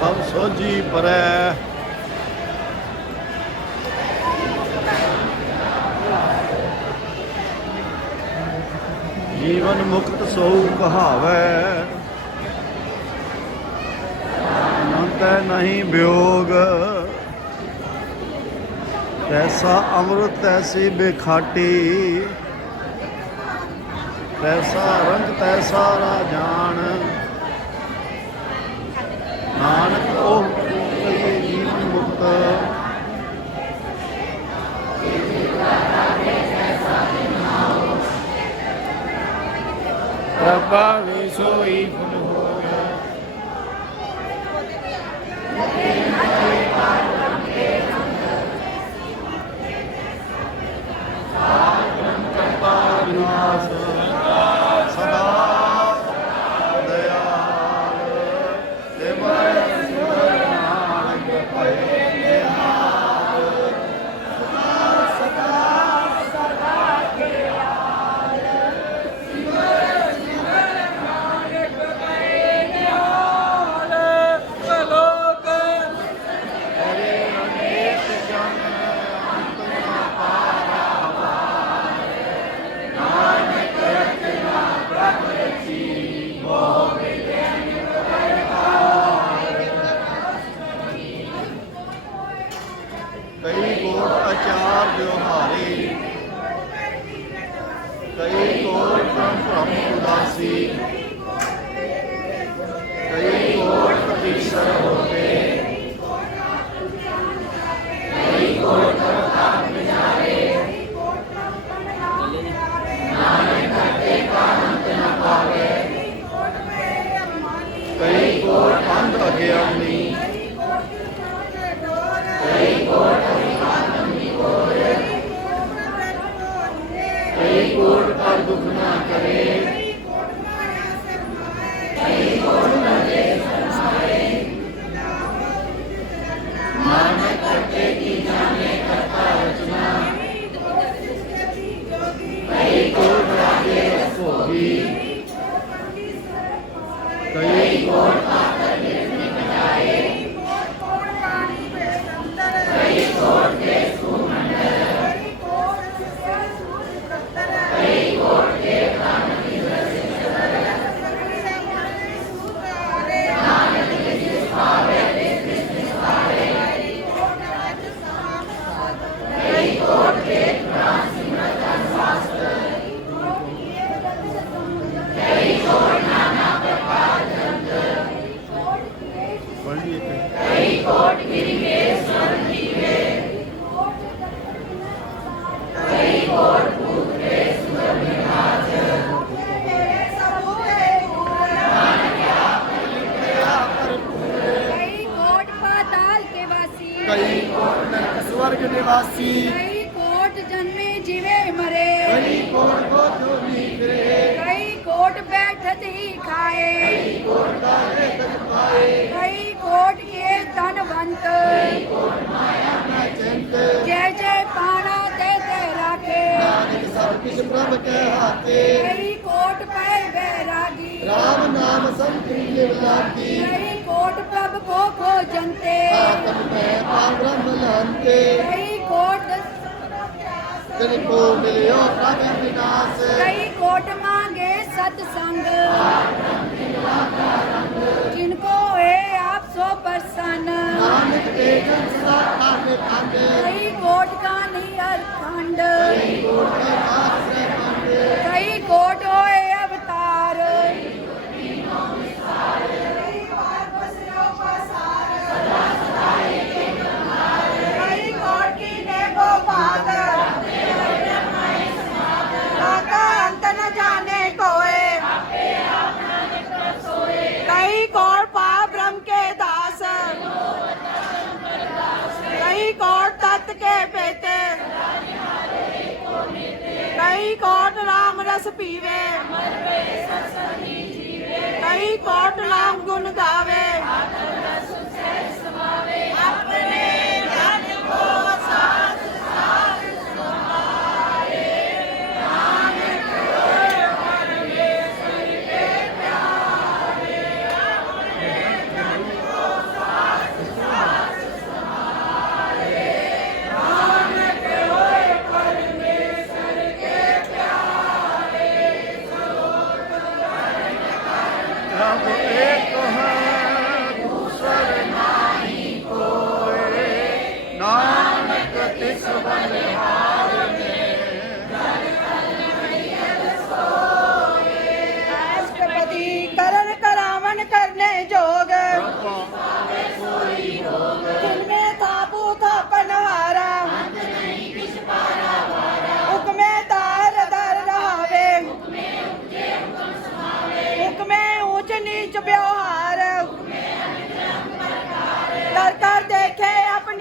सब सोझी परै जीवन मुक्त सो कहावै नंत नहीं वियोग तैसा अमृत तैसी बेखाटी तैसा रंग तैसा राजान नानक ओह कहिए जीवन मुक्त प्रभावी सोई गुण हो विनाश सदा दयाल सिमर सिमर नानक भय निहाल सदा सदा दयाल सिमर सिमर नानक भय निहाल लोक हरे अनेक जन अंत न पारावार नानक रचना प्रभ रची मोह विद्यन परहार कई कोट आचार व्यवहारी कई कोट ब्रह्म उदासी कई कोट प्रतीक्षण होते कई कोट प्रताप जाए नानक करते का अंत न पावे कई कोट अंध अज्ञानी कई कोट आत्मी घोर कई कोट पर दुख न करे कई कोट नदे समाए नानक करते की जाने करता रचना कई कोट रागे रसोगी कई कोट आकर निर्मी बजाए कई कोट के सुमंडल कई कोट के प्राण नानक जिस पावे तिस निस्तारे कई कोट के प्राण सिमरत अनुशास्त कई कोट नाना प्रकार जंत कई कोट गिरि में स्वर जीवे कई कोट भूत में सुर विराज कई कोट पाताल के वासी कई कोट नरक स्वर्ग निवासी कई कोट जन्मे जीवे मरे कई कोट को जो फिरे कई कोट बैठत ही खाए कई कोट दाने तक पाए कई कोट के धनवंत कई कोट माया न चिंत जय जय पाना ते राखे नानक सब किछ प्रभ के हाथे कई कोट पै बैरागी राम नाम संप्रिय लागी कई कोट प्रभ को खोजनते आपन में पाब्रह्म लहंते कई कोट तिनको मिलियो प्रभ विनाश कई कोट मांगे सत्संग जिनको है आप सो प्रसन्न नानक के जन सदा खाने खाने कई कोट का नियर खंड कई कोट के आश्रय खंड कई कोट होए अवतार कई कोट की देखो फादर दाता अंत न जाने कोए कई कोट पा ब्रह्म के दास कई कोट तत्व के बेटे कई कोट राम रस पीवे कई कोट नाम गुण गावे अपने जन को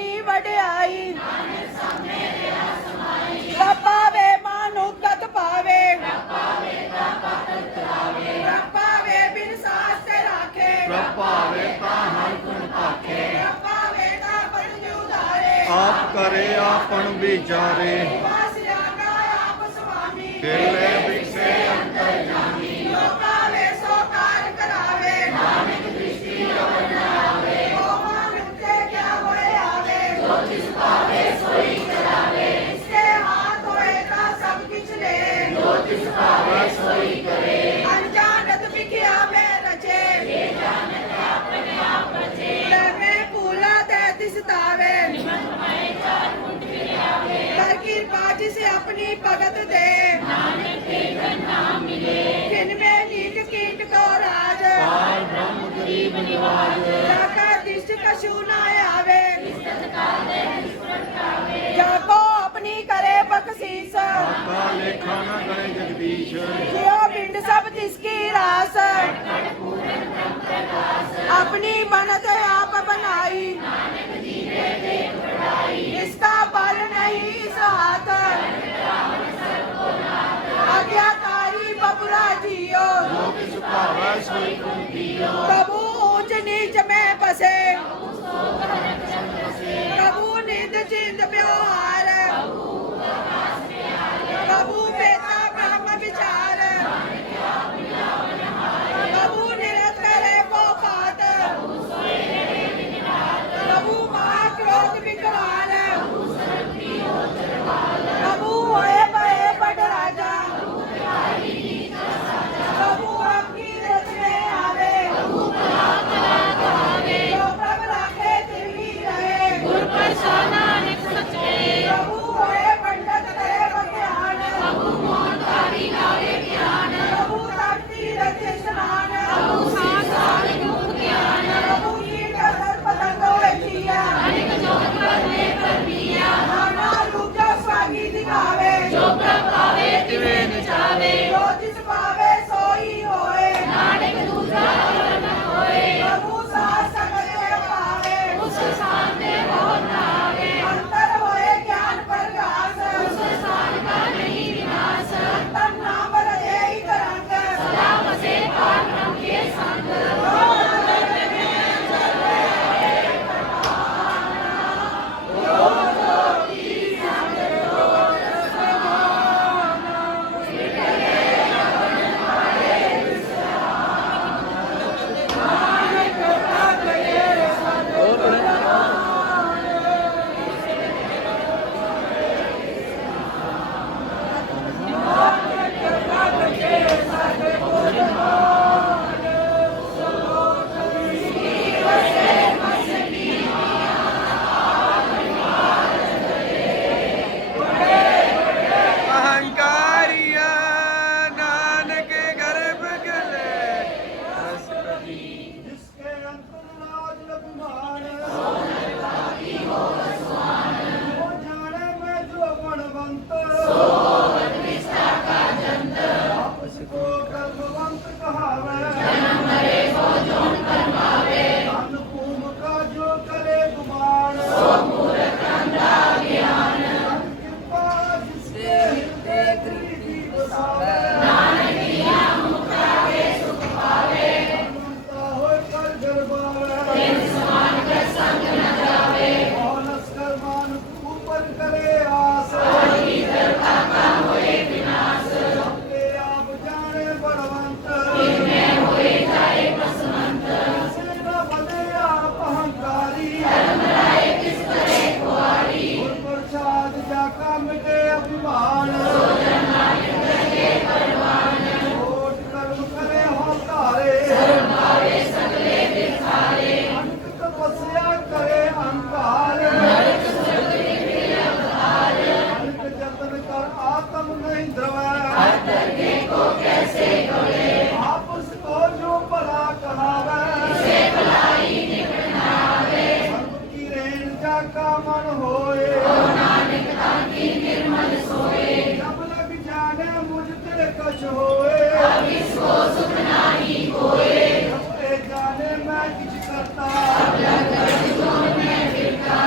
ਆਪਣੀ ਵਡਿਆਈ ਰੱਬ ਪਾਵੇ ਮਨੁੱਖਤ ਪਾਵੇ ਰੱਬ ਪਾਵੇ ਬਿਨ ਸਾਸ ਤੇ ਰਾਖੇ ਪ੍ਰਭ ਭਾਵੇ ਤਾਂ ਹਰ ਗੁਣ ਭਾਖੇ ਰੱਬ ਪਾਵੇ ਤਾਂ ਬਨ ਉਧਾਰੇ ਆਪ ਕਰੇ ਆਪਨ ਵਿਚਾਰੇ ਵਾਸਿਆ ਕਾ ਆਪ ਸੁਆਮੀ ਫਿਰ ਲੈ ਵਿਖਸੇ ਅੰਤਰ ਜਾਮੀ ਜੋ ਪਾਵੇ ਸੋ ਕਾਰ ਕਰਾਵੇ ਨਾਨਕ ਦ੍ਰਿਸ਼ਟੀ ਅਵਰ ਨ ਆਵੇ ਉਹ ਮਾਨੁਖ ਤੇ ਕਿਆ ਹੋਏ ਆਵੇ ਜੋ ਜਿਸ ਪਾਵੇ ਸੋਈ ਕਰਾਵੇ ਇਸੇ ਹਾਥ ਹੋਏ ਤਾਂ ਸਭ ਕਿਛ ਲੈ ਜੋ ਜਿਸ ਪਾਵੇ ਸੋਈ ਕਰੇ ਅਣਜਾਣਤ ਵਿਖਿਆ ਮੈਂ ਰਚੇ ਇਹ ਜਾਣਤ ਆਪਣੇ ਆਪ ਬਚੇ ਲਵੇ ਭੂਲਾ ਤੇ ਦਿਸਤਾਵੇ ਨਿਮਤ ਮੈਂ ਚਾਰ ਮੁੰਡ ਫਿਰਿਆਵੇ ਕਰ ਕਿਰਪਾ ਜਿਸ ਆਪਣੀ ਭਗਤ ਦੇ ਨਾਨਕ ਤੇ ਨਾਮ ਮਿਲੇ ਕਿਨ ਮੈਂ ਨੀਤ ਕੀਟ ਕੋ ਰਾਜ ਪਾਰ ਬ੍ਰਹਮ ਗਰੀਬ ਨਿਵਾਜ ਰਾਖਾ ਦਿਸ਼ਟ ਕਛੂ ਨਾ ਆਵੇ ਜਾਕੋ ਆਪਣੀ ਕਰੇ ਬਖਸ਼ੀਸ ਆਕਾ ਲੇਖਾ ਨਾ ਗਣੇ ਜਗਦੀਸ਼ ਜਿਉ ਪਿੰਡ ਸਭ ਤਿਸ ਕੀ ਰਾਸ ਆਪਣੀ बनत आप बनाई इसका बल नहीं इस हाथ आज्ञाकारी बबुरा जियो ਜੋ ਕਿਛ ਭਾਵੈ ਸੋਈ ਤੁਮ ਕੀਓ कबू ऊंच नीच में बसे कबू निंद चिंत व्यवहार कबू बेता ब्रह्म विचार कबू निरत करे पोपात कबू महाक्रोध विकराल कबू होए भये बड़ राजा कबू आपकी रच में आवे जो प्रभ राखे तिरही रहे गुर प्रसादा निक सच के प्रभु होए पंडित करे बख्यान प्रभु मोहनकारी लावे ज्ञान प्रभु तपती रति स्नान प्रभु सार दुख ज्ञान प्रभु कीट सर्प पतंगो एथिया अनेक जोत करने पर पिया नाना रूप जो स्वागी दिखावे जो प्रभ पावे तिवे न जावे जो जिस पावे सोई होए नानक दूसरा और न होए प्रभु सास सकल के पावे उस सामने बहुत न आवे अंतर होए ज्ञान प्रकाश उस स्थान का नहीं विनाश तन नाम रहे ही तरंग सदा बसे पार ब्रह्म के संग ਅਹੰਕਾਰੀਆ ਨਾਨਕ ਗਰਭ ਗਲੇ ਰਸ ਕਰੀ ਜਿਸਕੇ ਅੰਤਰ ਰਾਜ ਅਭਿਮਾਨ ਉਹ ਜਾਣੇ ਮੈਂ ਜੋ ਗੁਣਵੰਤ ਆਪਸ ਕੋ ਕਰਮਵੰਤ ਕਹਾਵੇ ਜਨਮ ਮਰੇ ਹੋ ਜੋਨ ਕਰਮਾਵੇ ਧਨ ਭੂਮ ਕਾ ਜੋ ਕਰੇ ਗੁਮਾਨ ਸੋ ਮੂਰਖ ਅੰਧਾ ਗਿਆਨ ਕਿਰਪਾ ਜਿਸਕੇ ਹਿਰਦੇ ਦ੍ਰਿੜੀ ਵਸਾਵੇ ਮੰਤਾ ਹੋਏ ਕਰ ਗਰਬਾਵੇ ਤਿਨ ਸਮਾਨ ਕਰ ਸੰਗ ਨ ਜਾਵੇ ਔਲਸ ਕਰ ਮਾਨ ਉਪਰ ਕਰੇ ਆਸ ਹੋਈ ਦਰਤਾ ਕਾ ਹੋਏ ਵਿਨਾਸ਼ ਆਪਣੇ ਆਪ ਜਾਣੇ ਬੜਵੰਤ ਕਿਵੇਂ ਹੋਏ ਜਾਏ ਪਸਮੰਤ ਸੇਵਾ ਬਦੇ ਆਪ ਹੰਕਾਰੀ ਧਰਮ ਰਾਏ ਕਿਸ ਕਰੇ ਕੁਆਰੀ ਗੁਰ ਪ੍ਰਸਾਦ ਜਾ ਕਾ ਮਿਟੇ ਅਭਿਮਾਨ ਸੋ ਜਨ ਨਾਨਕ ਕਰੇ ਪਰਵਾਨ ਕੋਟ ਕਰਮ ਕਰੇ ਹੋ ਧਾਰੇ ਧਰਮ ਭਾਵੇ ਸਗਲੇ ਵਿਖਾਰੇ ਅੰਤ ਤਪੱਸਿਆ ਕਰੇ ਅਹੰਕਾਰ ਨਰਕ ਸੁਰਗਿ ਕੇ ਅਵਤਾਰ ਅਨਕ ਜਤਨ ਕਰ ਆਤਮ ਨਹੀਂ ਧਰਵੈ ਹਰ ਦਰਗੇ ਕੋ ਕੈਸੇ ਗਲੇ ਆਪਸ ਕੋ ਜੋ ਭਲਾ ਕਹਾਵੇ ਸੇ ਭਲਾਈ ਨਿਕਟ ਨਾ ਆਵੇ ਸਭ ਕੀ ਰੇਣ ਜਾ ਕਾ ਮਨ ਹੋਏ ਨਾਨਕ ਤਾਂ ਕੀ ਨਿਰਮਲ ਸੋਏ ਜਬ ਲਗ ਜਾਣੇ ਮੁਝ ਤੇ ਕਛ ਹੋਏ ਅਬ ਇਸ ਕੋ ਸੁਖ ਨਾਹੀ ਹੋਏ ਜਬ ਤੇ ਜਾਣੇ ਮੈਂ ਕਿਛ ਕਰਤਾ ਅਬ ਲਗ ਜੋ ਮੈਂ ਫਿਰਤਾ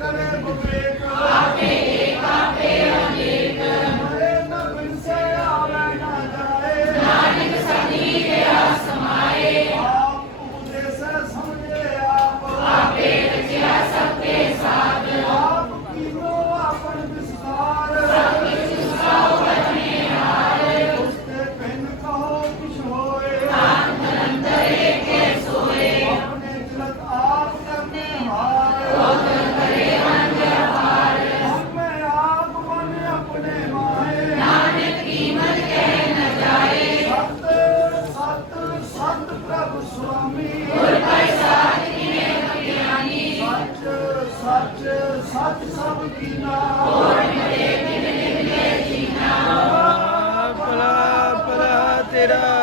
करे विवेक आपे एक आपे अनेक मरे न बिन से आवे न जाए नानक सदी दया समाए आप उपदेश समझे आप आपे रचिया सबके साथ आप कीनो अपन विस्तार सुसाओ बचने हार उसके बिन कहो कुछ होए अंतर के सोए अपने तिलक आप करने हार करे अंजहार हमें आप मन अपने माए नानक कीमत कह न जाए सत सत सत प्रभु स्वामी गुर प्रसाद किने ज्ञानी सच सच सच सब कीना ਭਲਾ ਭਲਾ ਤੇਰਾ